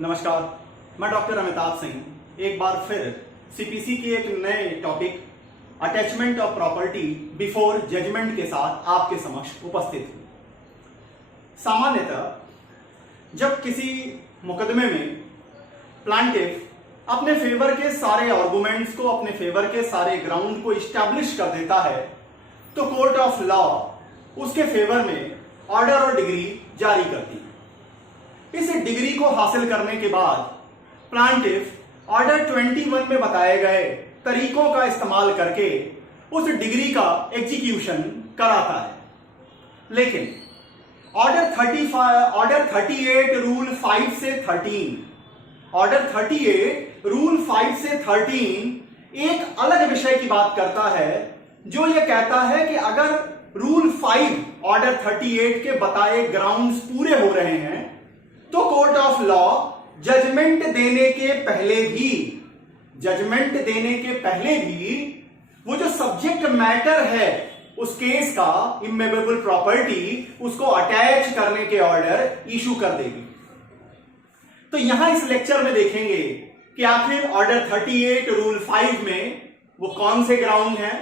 नमस्कार, मैं डॉक्टर अमिताभ सिंह एक बार फिर सीपीसी के एक नए topic attachment of property before judgment के साथ आपके समक्ष उपस्थित हूं। सामान्यतः जब किसी मुकदमे में प्लांटिफ अपने फेवर के सारे आर्गुमेंट्स को, अपने फेवर के सारे ग्राउंड को इस्टेब्लिश कर देता है तो कोर्ट ऑफ लॉ उसके फेवर में ऑर्डर और डिग्री जारी करती है। इस डिग्री को हासिल करने के बाद प्लांटिफ ऑर्डर 21 में बताए गए तरीकों का इस्तेमाल करके उस डिग्री का एग्जीक्यूशन कराता है। लेकिन ऑर्डर 38 रूल 5 से 13 ऑर्डर 38 रूल 5 से 13 एक अलग विषय की बात करता है, जो यह कहता है कि अगर रूल 5 ऑर्डर 38 के बताए ग्राउंड्स पूरे हो रहे हैं तो कोर्ट ऑफ लॉ जजमेंट देने के पहले भी वो जो सब्जेक्ट मैटर है उस केस का इमूवेबल प्रॉपर्टी उसको अटैच करने के ऑर्डर इशू कर देगी। तो यहां इस लेक्चर में देखेंगे कि आखिर ऑर्डर 38 रूल 5 में वो कौन से ग्राउंड हैं,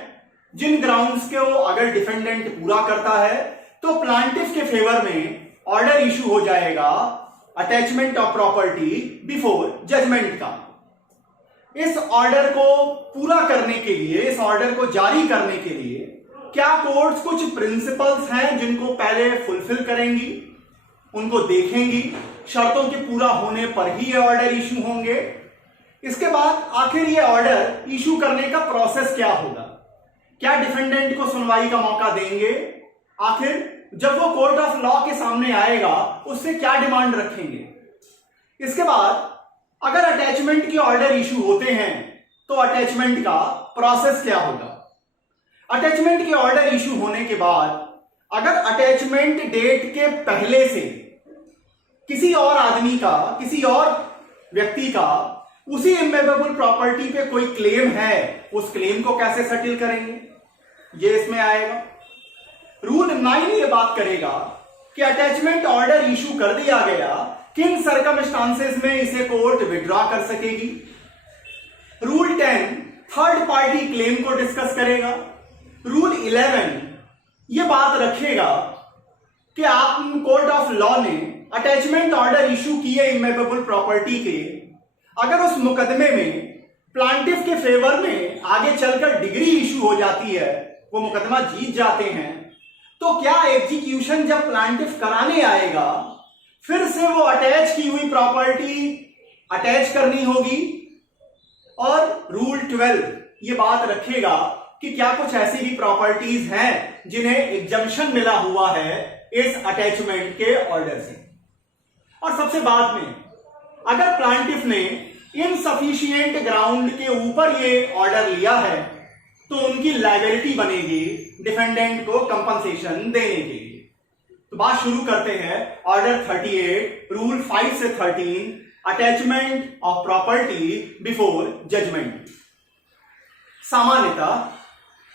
जिन ग्राउंड्स के वो अगर डिफेंडेंट पूरा करता है तो प्लांटिफ के फेवर में ऑर्डर इशू हो जाएगा attachment of property before judgment का। इस ऑर्डर को पूरा करने के लिए, इस ऑर्डर को जारी करने के लिए क्या कोर्ट्स कुछ प्रिंसिपल्स हैं जिनको पहले फुलफिल करेंगी, उनको देखेंगी, शर्तों के पूरा होने पर ही ये ऑर्डर इशू होंगे। इसके बाद आखिर ये ऑर्डर इशू करने का प्रोसेस क्या होगा, क्या डिफेंडेंट को सुनवाई का मौका देंगे, आखिर जब वो कोर्ट ऑफ लॉ के सामने आएगा उससे क्या डिमांड रखेंगे। इसके बाद अगर अटैचमेंट के ऑर्डर इशू होते हैं तो अटैचमेंट का प्रोसेस क्या होगा। अटैचमेंट के ऑर्डर इशू होने के बाद अगर अटैचमेंट डेट के पहले से किसी और आदमी का, किसी और व्यक्ति का उसी इमूवेबल प्रॉपर्टी पे कोई क्लेम है, उस क्लेम को कैसे सेटल करेंगे, ये इसमें आएगा। रूल 9 ये बात करेगा कि अटैचमेंट ऑर्डर इशू कर दिया गया, किन सर्कमस्टांसेस में इसे कोर्ट विड्रॉ कर सकेगी। रूल 10 थर्ड पार्टी क्लेम को डिस्कस करेगा। रूल 11 ये बात रखेगा कि आप कोर्ट ऑफ लॉ ने अटैचमेंट ऑर्डर इशू किए इमूवेबल प्रॉपर्टी के, अगर उस मुकदमे में प्लांटिफ के फेवर में आगे चलकर डिग्री इशू हो जाती है, वो मुकदमा जीत जाते हैं, तो क्या एग्जीक्यूशन जब प्लांटिफ कराने आएगा फिर से वो अटैच की हुई प्रॉपर्टी अटैच करनी होगी। और रूल 12 ये बात रखेगा कि क्या कुछ ऐसी भी प्रॉपर्टीज हैं जिन्हें एग्जम्पशन मिला हुआ है इस अटैचमेंट के ऑर्डर से। और सबसे बाद में अगर प्लांटिफ ने इनसफिशिएंट ग्राउंड के ऊपर ये ऑर्डर लिया है तो उनकी लायबिलिटी बनेगी डिफेंडेंट को कंपनसेशन देने के लिए। तो बात शुरू करते हैं ऑर्डर 38 रूल 5 से 13 attachment of property before judgment. सामान्यतः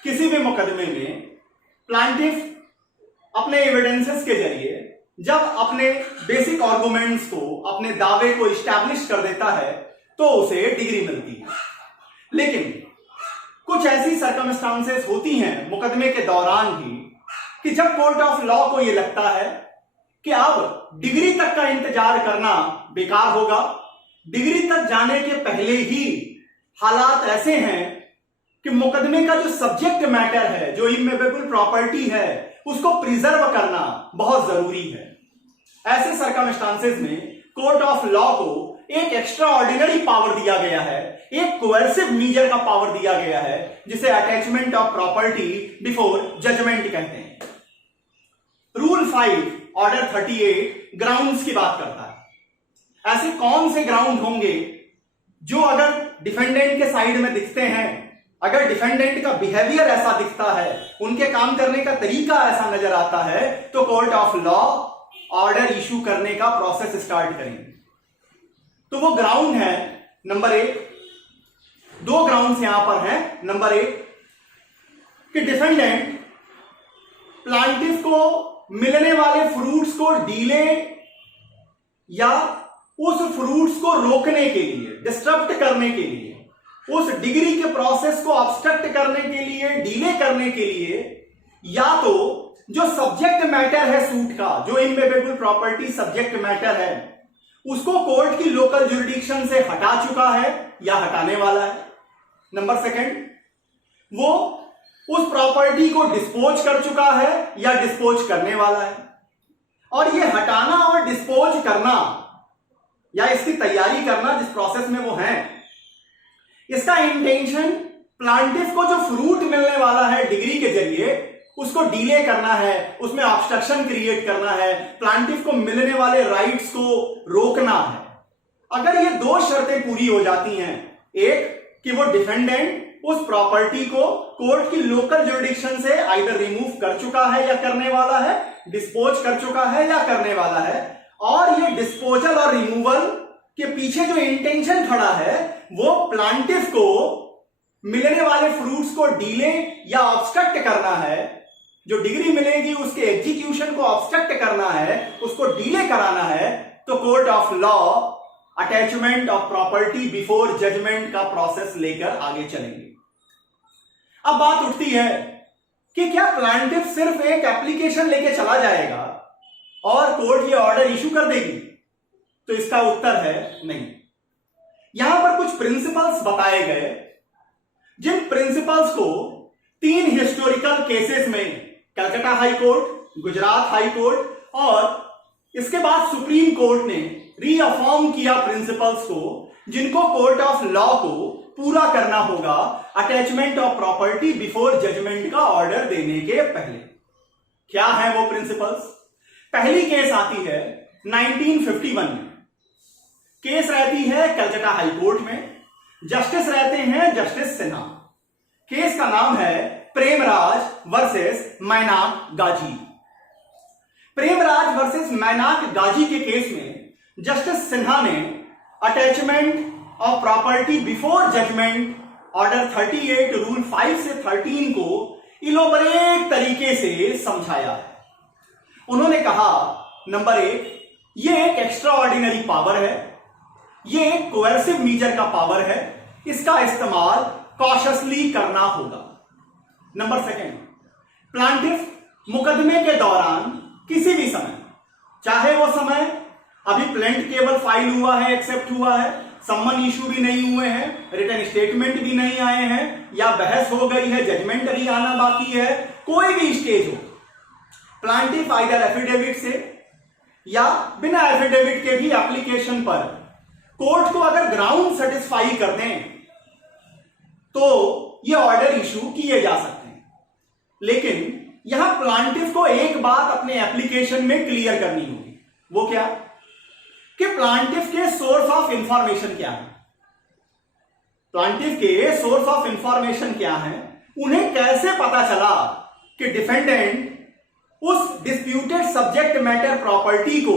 किसी भी मुकदमे में प्लांटिफ अपने एविडेंसेस के जरिए जब अपने बेसिक आर्गुमेंट्स को, अपने दावे को इस्टेब्लिश कर देता है तो उसे डिग्री मिलती है। लेकिन कुछ ऐसी सर्कमस्टांसेस होती हैं मुकदमे के दौरान ही कि जब कोर्ट ऑफ लॉ को यह लगता है कि अब डिग्री तक का इंतजार करना बेकार होगा, डिग्री तक जाने के पहले ही हालात ऐसे हैं कि मुकदमे का जो सब्जेक्ट मैटर है, जो इमूवेबल प्रॉपर्टी है, उसको प्रिजर्व करना बहुत जरूरी है। ऐसे सर्कमस्टांसेस में कोर्ट ऑफ लॉ को एक एक्स्ट्रा ऑर्डिनरी पावर दिया गया है, एक कोएर्सिव मीजर का पावर दिया गया है, जिसे attachment of property before judgment कहते हैं। रूल 5 ऑर्डर 38 ग्राउंड्स की बात करता है। ऐसे कौन से ग्राउंड होंगे जो अगर डिफेंडेंट के साइड में दिखते हैं, अगर डिफेंडेंट का बिहेवियर ऐसा दिखता है, उनके काम करने का तरीका ऐसा नजर आता है, तो court of law order issue करने का प्रोसेस स्टार्ट करेंगे। तो वो ग्राउंड है नंबर 1, 2 ग्राउंड्स यहां पर हैं। नंबर 1 कि डिफेंडेंट प्लांटिफ को मिलने वाले फ्रूट्स को डीले या उस फ्रूट्स को रोकने के लिए, डिस्टर्ब करने के लिए, उस डिग्री के प्रोसेस को ऑब्स्ट्रक्ट करने के लिए, डिले करने के लिए, या तो जो सब्जेक्ट मैटर है सूट का, जो इम्मेबेबल प्रॉपर्टी सब्जेक्ट मैटर है, उसको कोर्ट की लोकल जुरिडिक्शन से हटा चुका है या हटाने वाला है। नंबर सेकंड, वो उस प्रॉपर्टी को डिस्पोज कर चुका है या डिस्पोज करने वाला है। और ये हटाना और डिस्पोज करना या इसकी तैयारी करना जिस प्रोसेस में वो है, इसका इंटेंशन प्लांटिफ को जो फ्रूट मिलने वाला है डिग्री के जरिए, उसको डिले करना है, उसमें ऑब्स्ट्रक्शन क्रिएट करना है, प्लांटिफ को मिलने वाले राइट्स को रोकना है। अगर ये दो शर्तें पूरी हो जाती हैं, एक कि वो डिफेंडेंट उस प्रॉपर्टी को कोर्ट की लोकल जुरिडिक्शन से आइदर रिमूव कर चुका है या करने वाला है, डिस्पोज कर चुका है या करने वाला है, और ये डिस्पोजल और रिमूवल के पीछे जो इंटेंशन खड़ा है वो प्लांटिफ को मिलने वाले फ्रूट्स को डिले या ऑब्स्ट्रक्ट करना है, जो डिग्री मिलेगी उसके एग्जीक्यूशन को ऑब्स्ट्रक्ट करना है, उसको डिले कराना है, तो court of law attachment of property before judgment का प्रोसेस लेकर आगे चलेंगे। अब बात उठती है कि क्या प्लांटिफ सिर्फ एक एप्लीकेशन लेके चला जाएगा और कोर्ट ये ऑर्डर इशू कर देगी? तो इसका उत्तर है नहीं। यहां पर कुछ प्रिंसिपल्स बताए गए, जिन प्रिंसिपल्स को 3 हिस्टोरिकल केसेस में, Calcutta high court, Gujarat high court और इसके बाद सुप्रीम कोर्ट ने रीअफॉर्म किया प्रिंसिपल्स को, जिनको कोर्ट ऑफ लॉ को पूरा करना होगा attachment of property before judgment का ऑर्डर देने के पहले। क्या है वो प्रिंसिपल्स? पहली केस आती है 1951 में। केस रहती है कलकत्ता हाई कोर्ट में, जस्टिस रहते हैं जस्टिस सिन्हा। केस का नाम है प्रेमराज वर्सेस मैनाक गाजी। प्रेमराज वर्सेस मैनाक गाजी के केस में जस्टिस सिन्हा ने attachment of property before judgment order 38 rule 5 से 13 को इलोबरेट तरीके से समझाया है। उन्होंने कहा, नंबर 1, ये एक एक्स्ट्रा ऑर्डिनरी पावर है, ये एक कोएर्सिव मीजर का पावर है, इसका इस्तेमाल कॉशियसली करना होगा। नंबर 2, प्लांटिफ मुकदमे के दौरान किसी भी समय, चाहे वो समय अभी प्लेंट केवल फाइल हुआ है, एक्सेप्ट हुआ है, सम्मन इशू भी नहीं हुए हैं, रिटन स्टेटमेंट भी नहीं आए हैं, या बहस हो गई है, जजमेंट अभी आना बाकी है, कोई भी स्टेज हो, प्लांटिफ आइदर एफिडेविट से या बिना एफिडेविट के भी एप्लीकेशन पर कोर्ट को अगर ग्राउंड सेटिस्फाई कर दें तो ये ऑर्डर इशू किए जा सकते हैं। लेकिन यहां प्लांटिफ को एक बात अपने एप्लीकेशन में क्लियर करनी होगी। वो क्या? कि प्लांटिफ के सोर्स ऑफ इंफॉर्मेशन क्या है, प्लांटिफ के सोर्स ऑफ इंफॉर्मेशन क्या है, उन्हें कैसे पता चला कि डिफेंडेंट उस डिस्प्यूटेड सब्जेक्ट मैटर प्रॉपर्टी को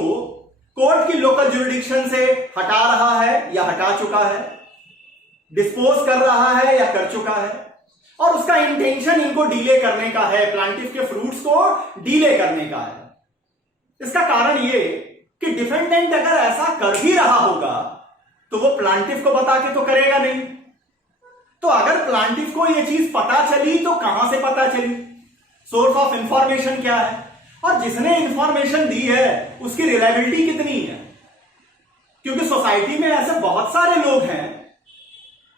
कोर्ट की लोकल जुरिडिक्शन से हटा रहा है या हटा चुका है, डिस्पोज कर रहा है या कर चुका है, और उसका इंटेंशन इनको डिले करने का है, प्लांटिफ के फ्रूट्स को डिले करने का है। इसका कारण यह कि डिफेंडेंट अगर ऐसा कर भी रहा होगा तो वो प्लांटिफ को बता के तो करेगा नहीं। तो अगर प्लांटिफ को यह चीज पता चली तो कहां से पता चली, सोर्स ऑफ इंफॉर्मेशन क्या है, और जिसने इंफॉर्मेशन दी है उसकी रिलायबिलिटी कितनी है? क्योंकि सोसाइटी में ऐसे बहुत सारे लोग हैं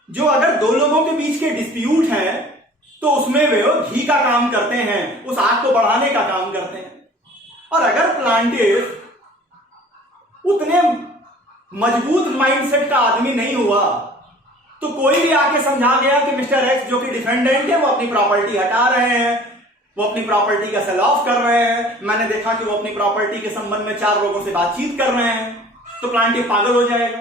जो अगर दो लोगों के बीच के डिस्प्यूट है तो उसमें वे घी का काम करते हैं, उस आग को बढ़ाने का काम करते हैं। और अगर प्लांटिफ उतने मजबूत माइंडसेट का आदमी नहीं हुआ तो कोई भी आके समझा गया कि मिस्टर एक्स जो कि डिफेंडेंट है वो अपनी प्रॉपर्टी हटा रहे हैं, वो अपनी प्रॉपर्टी का सेल ऑफ कर रहे हैं, मैंने देखा कि वो अपनी प्रॉपर्टी के संबंध में 4 लोगों से बातचीत कर रहे हैं, तो प्लांटिफ पागल हो जाएगा।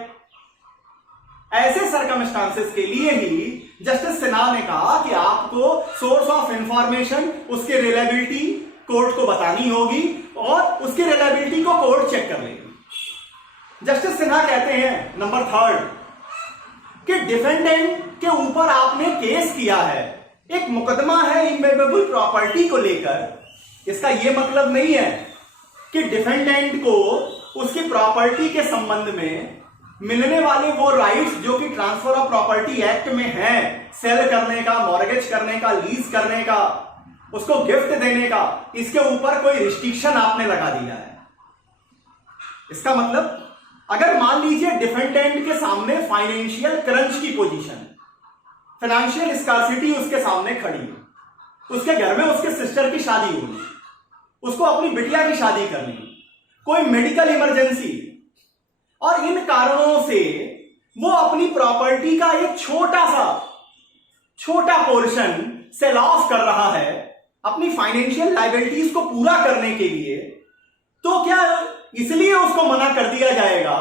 ऐसे सर्कमस्टांसेस के लिए ही जस्टिस सिन्हा ने कहा कि आपको सोर्स ऑफ इंफॉर्मेशन, उसकी रिलायबिलिटी कोर्ट को बतानी होगी और उसकी रिलायबिलिटी को कोर्ट चेक कर लेगी। जस्टिस सिन्हा कहते हैं नंबर 3 कि डिफेंडेंट के ऊपर आपने केस किया है, एक मुकदमा है इमूवेबल प्रॉपर्टी को लेकर, इसका यह मतलब नहीं है कि डिफेंडेंट को उसकी प्रॉपर्टी के संबंध में मिलने वाले वो राइट्स जो कि ट्रांसफर ऑफ प्रॉपर्टी एक्ट में है, सेल करने का, मॉर्गेज करने का, लीज करने का, उसको गिफ्ट देने का, इसके ऊपर कोई रिस्ट्रिक्शन आपने लगा दिया है। इसका मतलब अगर मान लीजिए डिफेंडेंट के सामने फाइनेंशियल क्रंच की पोजीशन, फाइनेंशियल स्कार्सिटी उसके सामने खड़ी है, उसके घर में उसके सिस्टर की शादी होनी, उसको अपनी बिटिया की शादी करनी, कोई मेडिकल इमरजेंसी, और इन कारणों से वो अपनी प्रॉपर्टी का एक छोटा पोर्शन सेल ऑफ कर रहा है अपनी फाइनेंशियल लायबिलिटीज को पूरा करने के लिए, तो क्या इसलिए उसको मना कर दिया जाएगा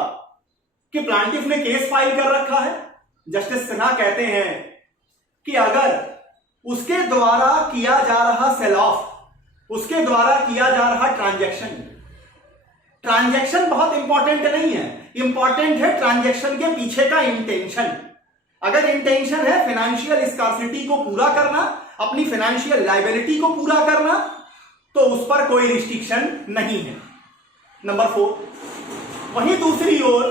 कि प्लांटिफ ने केस फाइल कर रखा है? जस्टिस सिन्हा कहते हैं कि अगर उसके द्वारा किया जा रहा सेल ऑफ, उसके द्वारा किया जा रहा ट्रांजैक्शन बहुत इंपॉर्टेंट नहीं है, इंपॉर्टेंट है ट्रांजैक्शन के पीछे का इंटेंशन। अगर इंटेंशन है फाइनेंशियल स्कार्सिटी को पूरा करना, अपनी फाइनेंशियल लायबिलिटी को पूरा करना, तो उस पर कोई रिस्ट्रिक्शन नहीं है। नंबर 4, वहीं दूसरी ओर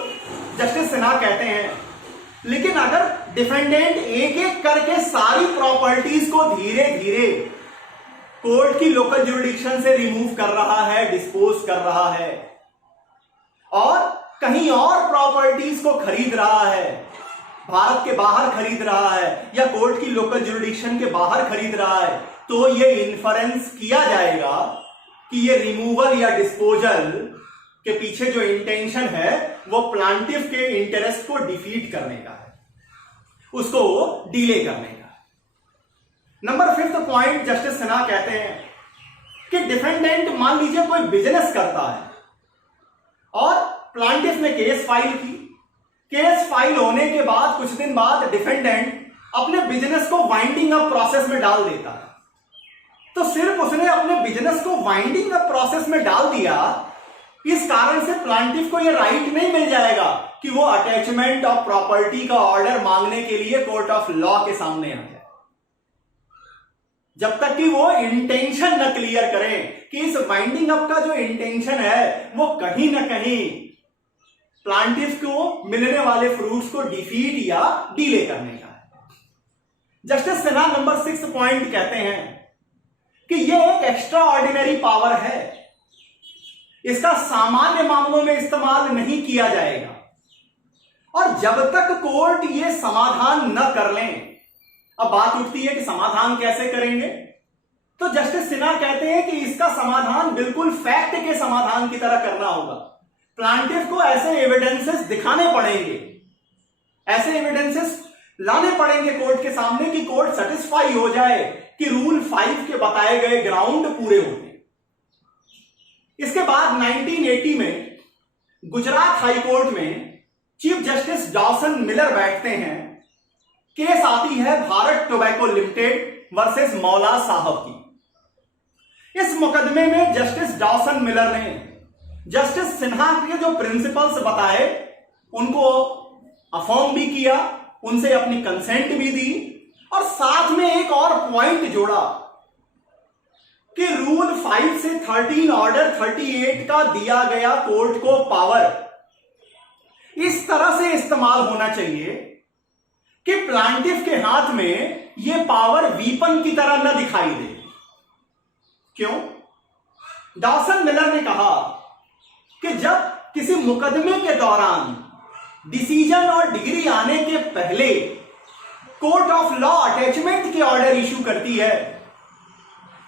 जस्टिस सिन्हा कहते हैं लेकिन अगर डिफेंडेंट एक एक करके सारी प्रॉपर्टीज को धीरे धीरे कोर्ट की लोकल ज्यूरिडिक्शन से रिमूव कर रहा है, डिस्पोज कर रहा है, और कहीं और प्रॉपर्टीज को खरीद रहा है, भारत के बाहर खरीद रहा है या कोर्ट की लोकल ज्यूरिडिक्शन के बाहर खरीद रहा है, तो ये इन्फरेंस किया जाएगा कि ये रिमूवल या डिस्पोजल के पीछे जो इंटेंशन है वो प्लांटिफ के इंटरेस्ट को डिफीट करने का है, उसको डिले करने का। नंबर 5 पॉइंट जस्टिस सिन्हा कहते हैं कि डिफेंडेंट मान लीजिए कोई बिजनेस करता है और प्लांटिफ ने केस फाइल की, केस फाइल होने के बाद कुछ दिन बाद डिफेंडेंट अपने बिजनेस को वाइंडिंग अप प्रोसेस में डाल देता है, तो सिर्फ उसने अपने बिजनेस को वाइंडिंग अप प्रोसेस में डाल दिया, इस कारण से प्लांटिफ को यह राइट नहीं मिल जाएगा कि वो अटैचमेंट ऑफ प्रॉपर्टी का ऑर्डर मांगने के लिए कोर्ट ऑफ लॉ के सामने आ जाए, जब तक कि वो इंटेंशन न क्लियर करें कि इस वाइंडिंग अप का जो इंटेंशन है वो कहीं ना कहीं प्लांटिफ को मिलने वाले फ्रूट्स को डिफीट या डिले करने का है। जस्टिस सिन्हा नंबर 6 पॉइंट कहते हैं कि ये एक एक्स्ट्रा ऑर्डिनरी पावर है, इसका सामान्य मामलों में इस्तेमाल नहीं किया जाएगा, और जब तक कोर्ट ये समाधान न कर लें, अब बात उठती है कि समाधान कैसे करेंगे, तो जस्टिस सिन्हा कहते हैं कि इसका समाधान बिल्कुल फैक्ट के समाधान की तरह करना होगा। प्लांटिफ को ऐसे एविडेंसेस दिखाने पड़ेंगे, ऐसे एविडेंसेस लाने पड़ेंगे कोर्ट के सामने कि कोर्ट सेटिस्फाई हो जाए कि रूल 5 के बताए गए ग्राउंड पूरे होंगे। इसके बाद 1980 में गुजरात हाई कोर्ट में चीफ जस्टिस डॉसन मिलर बैठते हैं, केस आती है भारत टोबैको लिमिटेड वर्सेस मौला साहब की। इस मुकदमे में जस्टिस डॉसन मिलर ने जस्टिस सिन्हा के जो प्रिंसिपल्स बताए उनको अफर्म भी किया, उनसे अपनी कंसेंट भी दी, और साथ में एक और पॉइंट जोड़ा कि रूल 5 से 13 ऑर्डर 38 का दिया गया कोर्ट को पावर इस तरह से इस्तेमाल होना चाहिए कि प्लांटिफ के हाथ में यह पावर वीपन की तरह न दिखाई दे। क्यों? डॉसन मिलर ने कहा कि जब किसी मुकदमे के दौरान डिसीजन और डिग्री आने के पहले कोर्ट ऑफ लॉ अटैचमेंट के ऑर्डर इशू करती है,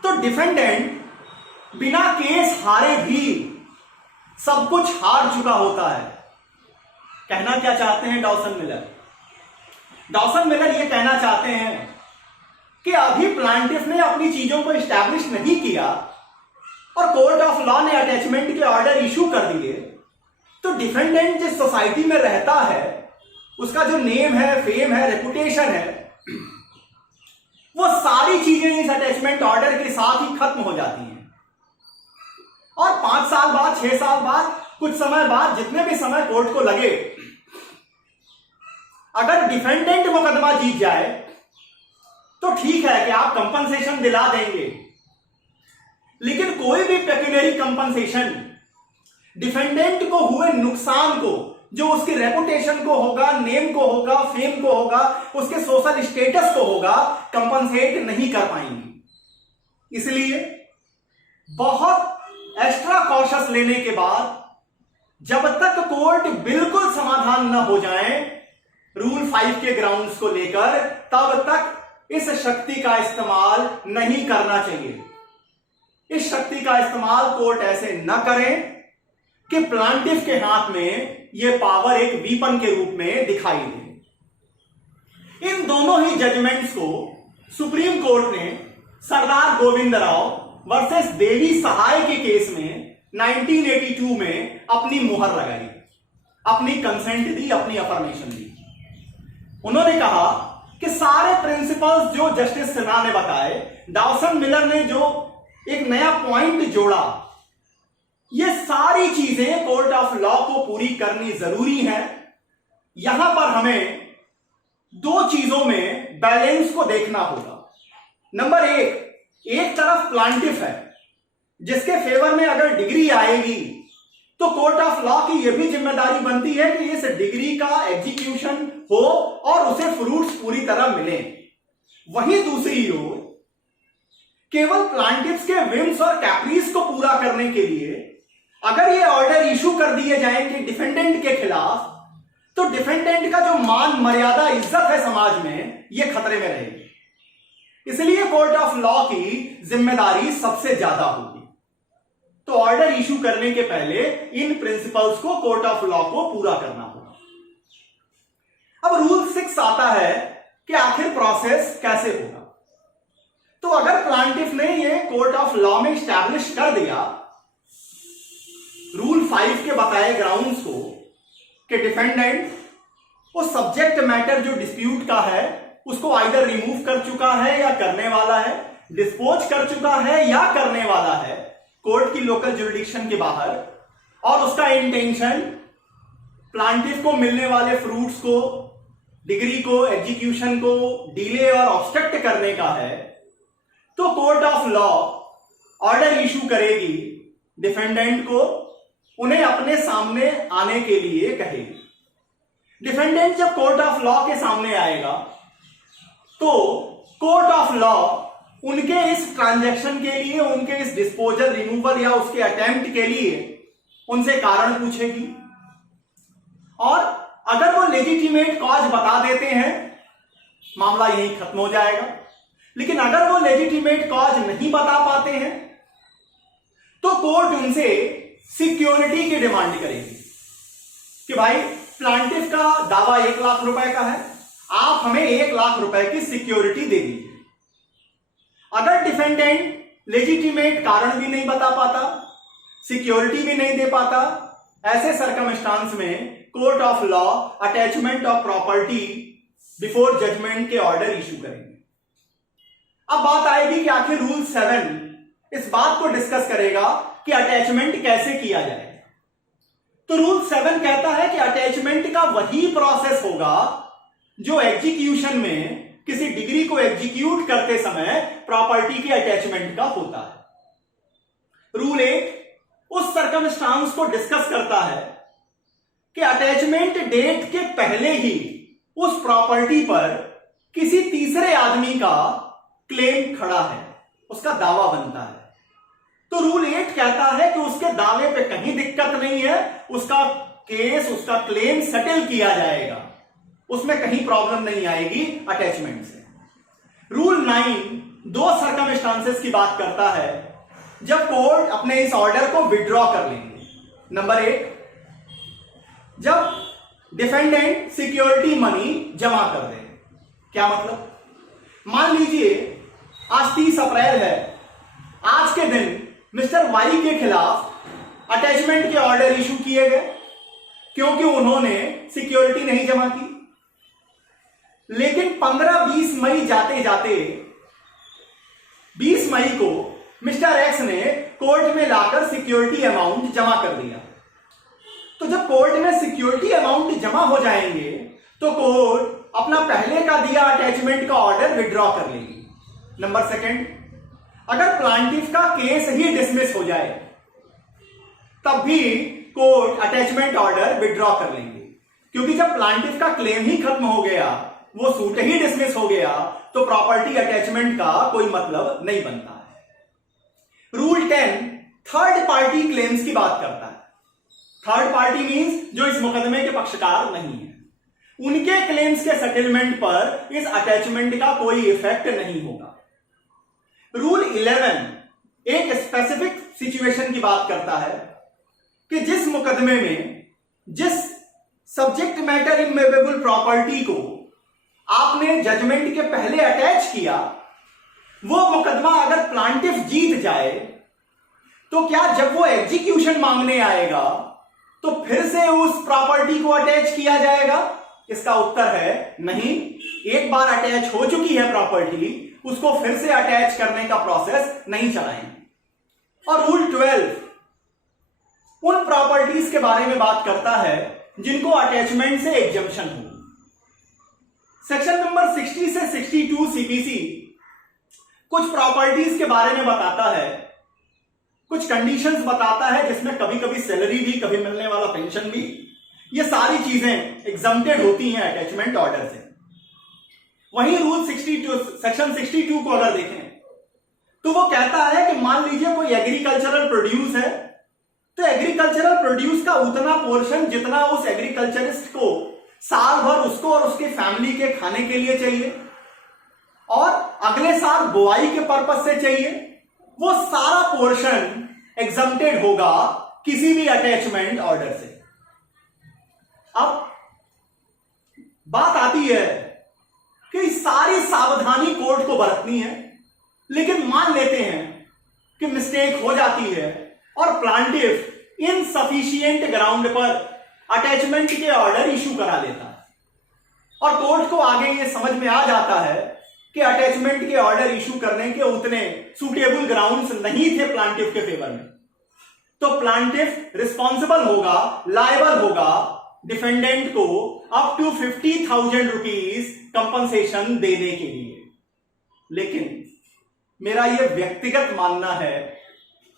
तो डिफेंडेंट बिना केस हारे भी सब कुछ हार चुका होता है। कहना क्या चाहते हैं डॉसन मिलर? डॉसन मिलर यह कहना चाहते हैं कि अभी प्लांटिफ ने अपनी चीजों को एस्टैब्लिश नहीं किया और कोर्ट ऑफ लॉ ने अटैचमेंट के ऑर्डर इशू कर दिए, तो डिफेंडेंट जिस सोसाइटी में रहता है उसका जो नेम है, फेम है, रेपुटेशन है, वो सारी चीजें इस अटैचमेंट ऑर्डर के साथ ही खत्म हो जाती हैं। और 5 साल बाद, 6 साल बाद, कुछ समय बाद, जितने भी समय कोर्ट को लगे, अगर डिफेंडेंट मुकदमा जीत जाए तो ठीक है कि आप कंपनसेशन दिला देंगे, लेकिन कोई भी पेक्यूनरी कंपनसेशन डिफेंडेंट को हुए नुकसान को, जो उसकी रेपुटेशन को होगा, नेम को होगा, फेम को होगा, उसके सोशल स्टेटस को होगा, कंपनसेट नहीं कर पाएंगी। इसलिए बहुत एक्स्ट्रा कॉशस लेने के बाद, जब तक कोर्ट बिल्कुल समाधान न हो जाए रूल 5 के ग्राउंड्स को लेकर, तब तक इस शक्ति का इस्तेमाल नहीं करना चाहिए। इस शक्ति का इस्तेमाल कोर्ट ऐसे न करें कि प्लांटिफ के हाथ में यह पावर एक वीपन के रूप में दिखाई दे। इन दोनों ही जजमेंट्स को सुप्रीम कोर्ट ने सरदार गोविंद राव वर्सेस देवी सहाय के केस में 1982 में अपनी मुहर लगाई, अपनी कंसेंट दी, अपनी अफर्मेशन दी। उन्होंने कहा कि सारे प्रिंसिपल्स जो जस्टिस सिन्हा ने बताए, डाउसन मिलर ने जो एक नया पॉइंट जोड़ा, ये सारी चीजें कोर्ट ऑफ लॉ को पूरी करनी जरूरी है। यहां पर हमें दो चीजों में बैलेंस को देखना होगा। नंबर एक तरफ प्लांटिफ है, जिसके फेवर में अगर डिग्री आएगी तो कोर्ट ऑफ लॉ की यह भी जिम्मेदारी बनती है कि इस डिग्री का एग्जीक्यूशन हो और उसे फ्रूट्स पूरी तरह मिले। वहीं दूसरी ओर केवल प्लांटिफ्स के विम्स और कैप्रीज को पूरा करने के लिए अगर ये ऑर्डर इशू कर दिए जाएंगे डिफेंडेंट के खिलाफ, तो डिफेंडेंट का जो मान मर्यादा इज्जत है समाज में, ये खतरे में रहेगी। इसलिए कोर्ट ऑफ लॉ की जिम्मेदारी सबसे ज्यादा होगी। तो ऑर्डर इशू करने के पहले इन प्रिंसिपल्स को कोर्ट ऑफ लॉ को पूरा करना होगा। अब रूल 6 आता है कि आखिर प्रोसेस कैसे होगा। तो अगर प्लांटिफ ने ये कोर्ट ऑफ लॉ में स्टैब्लिश कर दिया रूल 5 के बताए ग्राउंड्स को कि डिफेंडेंट उस सब्जेक्ट मैटर जो डिस्प्यूट का है उसको आइदर रिमूव कर चुका है या करने वाला है, डिस्पोज कर चुका है या करने वाला है कोर्ट की लोकल जुरिडिक्शन के बाहर, और उसका इंटेंशन प्लांटिफ को मिलने वाले फ्रूट्स को, डिग्री को, एग्जीक्यूशन को डिले और ऑब्स्ट्रक्ट करने का है, तो court of law order issue करेगी डिफेंडेंट को, उन्हें अपने सामने आने के लिए कहेगी। डिफेंडेंट जब कोर्ट ऑफ लॉ के सामने आएगा तो कोर्ट ऑफ लॉ उनके इस ट्रांजैक्शन के लिए, उनके इस डिस्पोजल, रिमूवल या उसके अटेम्प्ट के लिए उनसे कारण पूछेगी, और अगर वो लेजिटिमेट कॉज बता देते हैं मामला यहीं खत्म हो जाएगा। लेकिन अगर वो लेजिटिमेट कॉज नहीं बता पाते हैं तो कोर्ट उनसे सिक्योरिटी की डिमांड करेगी कि भाई प्लांटिफ का दावा 1 लाख रुपए का है, आप हमें 1 लाख रुपए की सिक्योरिटी दे दीजिए। अगर डिफेंडेंट लेजिटिमेट कारण भी नहीं बता पाता, सिक्योरिटी भी नहीं दे पाता, ऐसे सर्कमस्टांस में court of law attachment of property before judgment के ऑर्डर इशू करेंगे। अब बात आएगी कि आखिर रूल 7 इस बात को डिस्कस करेगा कि अटैचमेंट कैसे किया जाए। तो रूल 7 कहता है कि अटैचमेंट का वही प्रोसेस होगा जो एग्जीक्यूशन में किसी डिग्री को एग्जीक्यूट करते समय प्रॉपर्टी के अटैचमेंट का होता है। रूल 8 उस सर्कमस्टांस को डिस्कस करता है कि अटैचमेंट डेट के पहले ही उस प्रॉपर्टी पर किसी तीसरे आदमी का क्लेम खड़ा है, उसका दावा बनता है। तो रूल 8 कहता है कि उसके दावे पे कहीं दिक्कत नहीं है, उसका केस, उसका क्लेम सेटल किया जाएगा, उसमें कहीं प्रॉब्लम नहीं आएगी अटैचमेंट से। रूल 9 दो सर्कमस्टांसेस की बात करता है जब कोर्ट अपने इस ऑर्डर को विड्रॉ कर लेंगे। नंबर 1, जब डिफेंडेंट सिक्योरिटी मनी जमा कर दे। क्या मतलब? मान लीजिए आज 30 अप्रैल है, आज के दिन मिस्टर वाई के खिलाफ अटैचमेंट के ऑर्डर इशू किए गए क्योंकि उन्होंने सिक्योरिटी नहीं जमा की। लेकिन 15-20 मई जाते जाते 20 मई को मिस्टर एक्स ने कोर्ट में लाकर सिक्योरिटी अमाउंट जमा कर दिया। तो जब कोर्ट में सिक्योरिटी अमाउंट जमा हो जाएंगे तो कोर्ट अपना पहले का दिया अटैचमेंट का ऑर्डर विड्रॉ कर लेगी। नंबर 2, अगर प्लांटिफ का केस ही डिसमिस हो जाए तब भी कोर्ट अटैचमेंट ऑर्डर विड्रॉ कर लेंगे, क्योंकि जब प्लांटिफ का क्लेम ही खत्म हो गया, वो सूट ही डिसमिस हो गया, तो प्रॉपर्टी अटैचमेंट का कोई मतलब नहीं बनता है। रूल 10 थर्ड पार्टी क्लेम्स की बात करता है। थर्ड पार्टी मींस जो इस मुकदमे के पक्षकार नहीं है, उनके क्लेम्स के सेटलमेंट पर इस अटैचमेंट का कोई इफेक्ट नहीं होगा। रूल 11 एक स्पेसिफिक सिचुएशन की बात करता है कि जिस मुकदमे में जिस सब्जेक्ट मैटर इमूवेबल प्रॉपर्टी को आपने जजमेंट के पहले अटैच किया, वो मुकदमा अगर प्लांटिफ जीत जाए तो क्या जब वो एग्जीक्यूशन मांगने आएगा तो फिर से उस प्रॉपर्टी को अटैच किया जाएगा? इसका उत्तर है नहीं। एक बार अटैच हो चुकी है प्रॉपर्टी, उसको फिर से अटैच करने का प्रोसेस नहीं चलाएंगे। और रूल 12 उन प्रॉपर्टीज के बारे में बात करता है जिनको अटैचमेंट से एग्जम्पशन हो। सेक्शन नंबर 60 से 62 सीपीसी कुछ प्रॉपर्टीज के बारे में बताता है, कुछ कंडीशंस बताता है जिसमें कभी कभी सैलरी भी, कभी मिलने वाला पेंशन भी, ये सारी चीजें एग्जम्प्टेड होती हैं अटैचमेंट ऑर्डर से। वहीं रूल 62 सेक्शन 62 को अगर देखें तो वो कहता है कि मान लीजिए कोई एग्रीकल्चरल प्रोड्यूस है, तो एग्रीकल्चरल प्रोड्यूस का उतना पोर्शन जितना उस एग्रीकल्चरिस्ट को साल भर उसको और उसके फैमिली के खाने के लिए चाहिए और अगले साल बुआई के पर्पस से चाहिए, वो सारा पोर्शन एग्जम्प्टेड होगा किसी भी अटैचमेंट ऑर्डर से। अब बात आती है कि सारी सावधानी कोर्ट को बरतनी है, लेकिन मान लेते हैं कि मिस्टेक हो जाती है और प्लांटिफ इनसफिशिएंट ग्राउंड पर अटैचमेंट के ऑर्डर इशू करा देता है और कोर्ट को आगे ये समझ में आ जाता है कि अटैचमेंट के ऑर्डर इशू करने के उतने सुटेबल ग्राउंड्स नहीं थे प्लांटिफ के फेवर में, तो प्लांटिफ रिस्पॉन्सिबल होगा, लायबल होगा डिफेंडेंट को अप टू 50,000 रुपीज कंपनसेशन देने के लिए। लेकिन मेरा यह व्यक्तिगत मानना है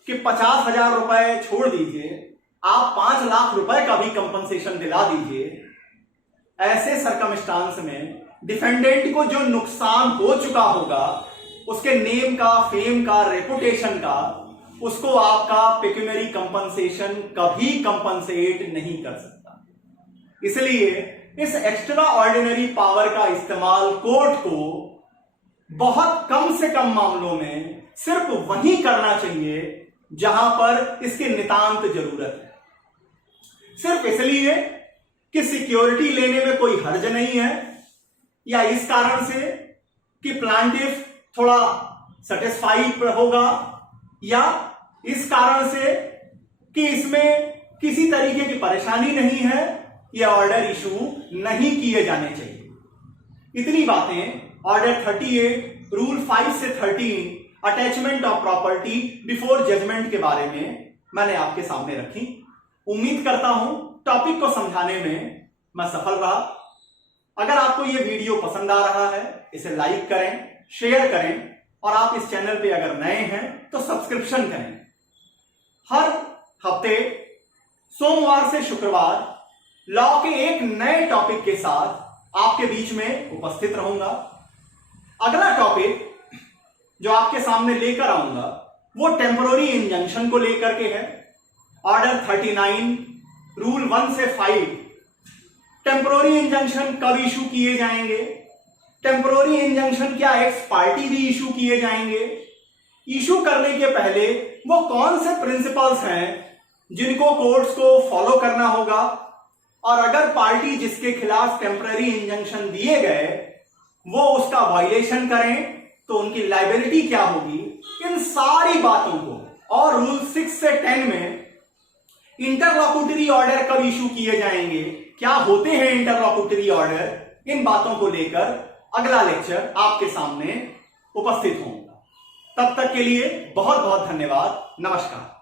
कि 50,000 रुपए छोड़ दीजिए, आप 5 लाख रुपए का भी कंपनसेशन दिला दीजिए। ऐसे सर्कमस्टांस में डिफेंडेंट को जो नुकसान हो चुका होगा, उसके नेम का, फेम का, रेपुटेशन का, उसको आपका पेक्यूनरी कंपनसेशन कभी कंपनसेट नहीं कर सकता। इसलिए इस एक्स्ट्रा ऑर्डिनरी पावर का इस्तेमाल कोर्ट को बहुत कम से कम मामलों में सिर्फ वही करना चाहिए जहां पर इसकी नितांत जरूरत है, सिर्फ इसलिए कि सिक्योरिटी लेने में कोई हर्ज नहीं है, या इस कारण से कि प्लांटिफ थोड़ा सेटिस्फाइड होगा, या इस कारण से कि इसमें किसी तरीके की परेशानी नहीं है, यह ऑर्डर इशू नहीं किए जाने चाहिए। इतनी बातें ऑर्डर 38 रूल 5 से 13 attachment of property before judgment के बारे में मैंने आपके सामने रखी। उम्मीद करता हूं टॉपिक को समझाने में मैं सफल रहा। अगर आपको यह वीडियो पसंद आ रहा है, इसे लाइक करें, शेयर करें, और आप इस चैनल पे अगर नए हैं तो सब्सक्रिप्शन करें। हर हफ्ते सोमवार से शुक्रवार लॉ के एक नए टॉपिक के साथ आपके बीच में उपस्थित रहूंगा। अगला टॉपिक जो आपके सामने लेकर आऊंगा वो टेम्पररी इंजंक्शन को लेकर के है। ऑर्डर 39 रूल 1 से 5 टेम्पररी इंजंक्शन कब इशू किए जाएंगे, टेम्पररी इंजंक्शन क्या एक्स पार्टी भी इशू किए जाएंगे, इशू करने के पहले वो कौन से प्रिंसिपल्स हैं जिनको कोर्ट्स को फॉलो करना होगा, और अगर पार्टी जिसके खिलाफ टेम्पररी इंजंक्शन दिए गए वो उसका वायलेशन करें तो उनकी लायबिलिटी क्या होगी। इन सारी बातों को और रूल 6 से 10 में इंटरलॉक्यूटरी ऑर्डर कब इशू किए जाएंगे, क्या होते हैं इंटरलॉक्यूटरी ऑर्डर, इन बातों को लेकर अगला लेक्चर आपके सामने उपस्थित होगा। तब तक के लिए बहुत बहुत धन्यवाद। नमस्कार।